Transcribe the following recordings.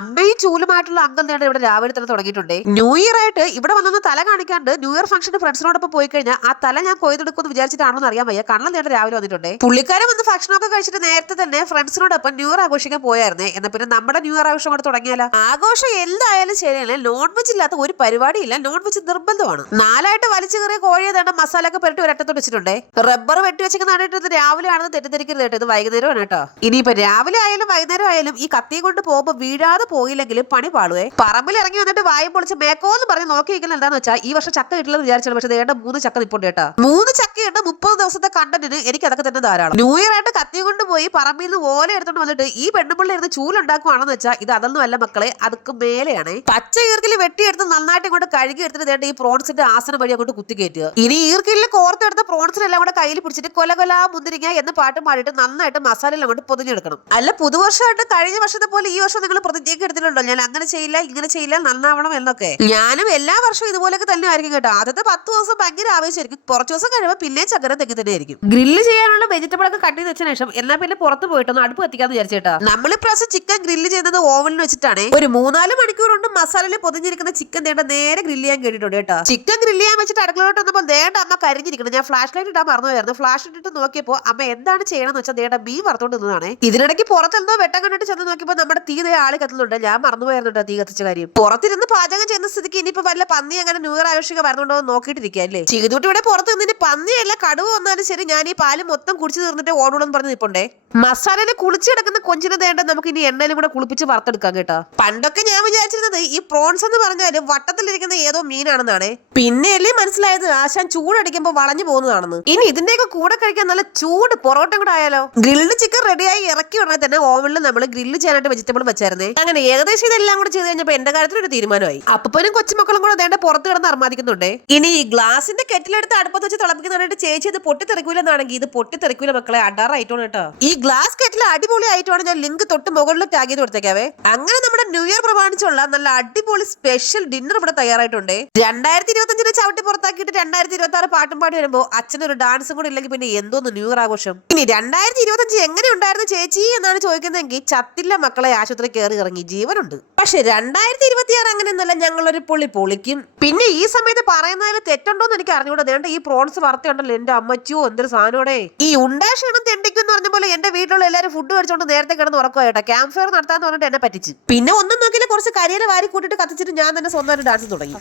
അമ്മയും ചൂലുമായിട്ടുള്ള അംഗം നേടെ ഇവിടെ രാവിലെ തന്നെ തുടങ്ങിയിട്ടുണ്ട്. ന്യൂ ഇയർ ആയിട്ട് ഇവിടെ വന്നൊന്ന് തല കാണിക്കാണ്ട് ന്യൂ ഇയർ ഫംഗ്ഷന് ഫ്രണ്ട്സിനോടൊപ്പം പോയി കഴിഞ്ഞാൽ ആ തല ഞാൻ കൊയ്തെടുക്കുമെന്ന് വിചാരിച്ചിട്ടാണെന്ന് അറിയാൻ വയ്യ. കണ്ണം നേടെ രാവിലെ വന്നിട്ടുണ്ട്. പുള്ളിക്കാരൻ വന്ന് ഭക്ഷണമൊക്കെ കഴിച്ചിട്ട് നേരത്തെ തന്നെ ഫ്രണ്ട്സിനോടൊപ്പം ന്യൂ ഇയർ ആഘോഷിക്കാൻ പോയായിരുന്നേ. എന്നാ പിന്നെ നമ്മുടെ ന്യൂ ഇയർ ആഘോഷം കൂടെ തുടങ്ങിയാലോ? ആഘോഷം എന്തായാലും ശരിയല്ലേ, നോൺ വെജ് ഇല്ലാത്ത ഒരു പരിപാടിയില്ല. നോൺ വെജ് നിർബന്ധമാണ്. നാലായിട്ട് വലിച്ചു കയറിയ കോഴിയെ തേണ്ട മസാല ഒക്കെ പെരട്ടി ഒരറ്റത്തോട് വെച്ചിട്ടുണ്ട്. റബ്ബർ വെട്ടി വെച്ചിട്ട് രാവിലെ ആണെന്ന് തെറ്റിദ്ധരിക്കരുത് കേട്ടോ, ഇത് വൈകുന്നേരമാണ് കേട്ടോ. ഇനിയിപ്പോ രാവിലെ ആയാലും വൈകുന്നേരം ആയാലും ഈ കത്തിയെ കൊണ്ട് പോകുമ്പോ വീഴാതെ പോയില്ലെങ്കിലും പണി പാളുവേ. പറമ്പിൽ ഇറങ്ങി വന്നിട്ട് വായും പൊളിച്ച് മേക്കോന്ന് പറഞ്ഞ് നോക്കി വയ്ക്കുന്നത് എന്താന്ന് വെച്ചാൽ ഈ വർഷം ചക്ക കിട്ടില്ലെന്ന് വിചാരിച്ചത്. പക്ഷേ വേണ്ട 3 ചക്ക നിപ്പുണ്ട് കേട്ടോ. 3 ചക്കയുണ്ട്. 30 ദിവസത്തെ കണ്ടന്റിന് എനിക്ക് അതൊക്കെ തന്നെ ധാരാളം. ന്യൂ ഇയർ ആയിട്ട് കത്തി കൊണ്ട് പോയി പറമ്പിൽ നിന്ന് ഓല എടുത്തോണ്ട് വന്നിട്ട് ഈ പെണ്ണുപിള്ളി ഇരുന്ന് ചൂലുണ്ടാക്കുവാണെന്ന് വെച്ചാൽ ഇത് അതൊന്നും അല്ല മക്കളെ, അതൊക്കെ മേലെയാണ്. പച്ച ഈർക്കിൽ വെട്ടിയെടുത്ത് നന്നായിട്ട് ഇങ്ങോട്ട് കഴുകി എടുത്തിട്ട് വേണ്ട ഈ പ്രോൺസിന്റെ ആസനം വഴി അങ്ങോട്ട് കുത്തി കയറ്റുക. ഇനി ഈർക്കിൽ കോർത്തെടുത്ത പ്രോൺസിനെല്ലാം കൂടെ കയ്യിൽ പിടിച്ചിട്ട് കൊല മുന്തിരിങ്ങ എന്ന് പാട്ട് പാടിയിട്ട് നന്നായിട്ട് മസാലയിൽ അങ്ങോട്ട് പൊതിഞ്ഞെടുക്കണം. അല്ല പുതുവർഷമായിട്ട് കഴിഞ്ഞ വർഷത്തെ പോലെ ഈ വർഷം നിങ്ങൾ പ്രതിജ്ഞയൊക്കെ എടുത്തിട്ടുണ്ടോ, ഞാൻ അങ്ങനെ ചെയ്യില്ല ഇങ്ങനെ ചെയ്യില്ല നന്നാവണം എന്നൊക്കെ? ഞാനും എല്ലാ വർഷവും ഇതുപോലൊക്കെ തന്നെ ആയിരിക്കും കേട്ടോ. ആദ്യത്തെ 10 ദിവസം ഭയങ്കര ആവേശമായിരിക്കും. കുറച്ച് ദിവസം കഴിയുമ്പോൾ പിന്നെ ചക്കര തെക്കി തന്നെ ആയിരിക്കും. ഗ്രില്ല് ചെയ്യാനുള്ള വെജിറ്റബിൾ ഒക്കെ കട്ട് ചെയ്ത് വെച്ചതിന് ശേഷം എന്നാ പിന്നെ പുറത്ത് പോയിട്ടൊന്ന് അടുപ്പ് കത്തിക്കാന്ന് വിചാരിച്ചേട്ടാ. നമ്മൾ ഇപ്രാവശ്യം ചിക്കൻ ഗ്രില്ല് ചെയ്യുന്നത് ഓവനിൽ വെച്ചിട്ടാണ്. ഒരു 3-4 മണിക്കൂർ കൊണ്ട് മസാലയിൽ പൊതിഞ്ഞിരിക്കുന്ന ചിക്കൻ നേരെ ഗ്രില്ല് ചെയ്യാൻ കേട്ടിട്ടുണ്ട് കേട്ടോ. ചിക്കൻ ഗ്രില്ല് ചെയ്യാൻ വെച്ചിട്ട് അടുക്കളോട്ട് വന്നപ്പോൾ ദേണ്ട അമ്മ കരിഞ്ഞിരിക്കണം. ഞാൻ ഫ്ലാഷ് ലൈറ്റ് ഇട്ടാൻ മറന്നുപോയായിരുന്നു. ഫ്ലാഷ് ഇട്ടിട്ട് നോക്കിയപ്പോൾ അമ്മ എന്താണ് ചെയ്യണമെന്ന് വെച്ചാൽ ദേണ്ട മീൻ വറുത്തോണ്ട് നിന്നതാണ്. ഇതിനിടയ്ക്ക് പുറത്തെന്തോ വെട്ടം കണ്ടിട്ട് ചെന്ന് നോക്കിയപ്പോൾ നമ്മുടെ തീ ആള് കത്തുന്നുണ്ട്. ഞാൻ മറന്നുപോയായിരുന്നു തീ കത്തിച്ച കാര്യം. പുറത്തിരുന്ന് പാചകം ചെയ്യുന്ന സ്ഥിതിക്ക് ഇനിയിപ്പോ വല്ല പന്നി അങ്ങനെ ന്യൂ ഇയർ ആഘോഷിക്കാൻ വരുന്നുണ്ടോ നോക്കിയിട്ടിരിക്കുക അല്ലേ. ചെയ്തിട്ട് ഇവിടെ പുറത്ത് നിന്നിട്ട് പന്നിയല്ല കടുവ വന്നാലും ശരി ഞാൻ ഈ പാല് മൊത്തം കുടിച്ചു തീർന്നിട്ട് ഓടൂടെന്ന് പറഞ്ഞ് നിൽപ്പുണ്ടേ. മസാലയിൽ കുളിച്ചെടുക്കുന്ന കൊഞ്ചിന് ദേണ്ട നമുക്ക് ഇനി എണ്ണയിലും കൂടെ കുളിപ്പിച്ച് വറുത്തെടുക്കാം കേട്ടോ. പണ്ടൊക്കെ ഞാൻ വിചാരിച്ചിരുന്നത് ഈ പ്രോൺസ് എന്ന് പറഞ്ഞാല് വട്ടത്തിലിരിക്കുന്ന ഏതോ മീനാണെന്നാണ്. പിന്നെയല്ലേ മനസ്സിലായത് ആശാൻ ചൂടടിക്കുമ്പോൾ വളഞ്ഞു പോകുന്നതാണെന്ന്. ഇനി ഇതിന്റെയൊക്കെ കൂടെ കഴിക്കാൻ നല്ല ചൂട് പൊറോട്ട കൂടെ ആയാലോ. ഗ്രിൽഡ് ചിക്കൻ റെഡിയായി ഇറക്കി ഉടനെ തന്നെ ഓവനിൽ നമ്മൾ ഗ്രില്ല് ചെയ്യാനായിട്ട് വെജിറ്റബിൾ വെച്ചായിരുന്നേ. അങ്ങനെ ഏകദേശം ഇതെല്ലാം കൂടെ ചെയ്ത് കഴിഞ്ഞപ്പോൾ എന്റെ കാര്യത്തിൽ ഒരു തീരുമാനമായി. അപ്പനും കൊച്ചുമക്കളും കൂടെ ദേണ്ട പുറത്ത് കിടന്ന് അർമാദിക്കുന്നുണ്ട്. ഇനി ഈ ഗ്ലാസിന്റെ കെറ്റിലെടുത്ത് അടുപ്പത്ത് വെച്ച് തിളപ്പിക്കുന്നുണ്ട്. ചേച്ചി ഇത് പൊട്ടിത്തെറിക്കൂലെന്നാണെങ്കിൽ ഇത് പൊട്ടിത്തെറിക്കൂല മക്കളെ, അടാറായിട്ടാണ് കേട്ടോ. ഈ ഗ്ലാസ് കെറ്റിൽ അടിപൊളി ആയിട്ടാണ്. ഞാൻ ലിങ്ക് തൊട്ട് മുകളിൽ ടാഗ് ചെയ്ത് കൊടുത്തേക്കാവേ. അങ്ങനെ നമ്മുടെ ന്യൂ ഇയർ പ്രമാണിച്ചുള്ള നല്ല അടിപൊളി സ്പെഷ്യൽ ഡിന്നർ ഇവിടെ തയ്യാറായിട്ടുണ്ട്. 2025 ചവിട്ടി പുറത്താക്കിയിട്ട് 2026 പാട്ടും പാടി വരുമ്പോ അച്ഛനൊരു ഡാൻസും കൂടി ഇല്ലെങ്കിൽ പിന്നെ എന്തോന്ന് ന്യൂ ഇയർ ആഘോഷം. ഇനി 2025 എങ്ങനെ ഉണ്ടായിരുന്നു ചേച്ചി എന്നാണ് ചോദിക്കുന്നതെങ്കിൽ ചത്തില്ല മക്കളെ, ആശുപത്രി കയറി ഇറങ്ങി ജീവനുണ്ട്. പക്ഷെ 2026 അങ്ങനെയൊന്നല്ല, ഞങ്ങളൊരു പൊളിക്കും. പിന്നെ ഈ സമയത്ത് പറയുന്നതിൽ തെറ്റുണ്ടോന്ന് എനിക്ക് അറിഞ്ഞൂടാ. ദേണ്ട ഈ പ്രോൺസ് വറുത്തുണ്ടല്ലോ എന്റെ അമ്മച്ചിയോ എന്തൊരു സാധനോടെ. ഈ ഉണ്ടാക്ഷണം തെണ്ടിക്കും എന്ന് പറഞ്ഞ പോലെ എന്റെ വീട്ടിലുള്ള എല്ലാവരും ഫുഡ് കഴിച്ചോണ്ട് നേരത്തെ കിടന്ന് ഉറക്കുമായിട്ടാ. ക്യാമ്പ് ഫയർ നടത്താന്ന് പറഞ്ഞിട്ട് എന്നെ പറ്റിച്ച്. പിന്നെ ഒന്നും നോക്കിയില്ല, കുറച്ച് കരിയർ വാരി കൂട്ടിട്ട് കത്തിച്ചിട്ട് ഞാൻ തന്നെ സ്വന്തമായിട്ട് ഡാൻസ് തുടങ്ങി.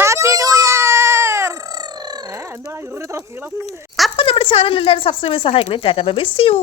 Happy new year. അപ്പൊ നമ്മുടെ ചാനൽ എല്ലാവരും സബ്സ്ക്രൈബ് ചെയ്ത് സഹായിക്കണേ. Tata bye bye, see U.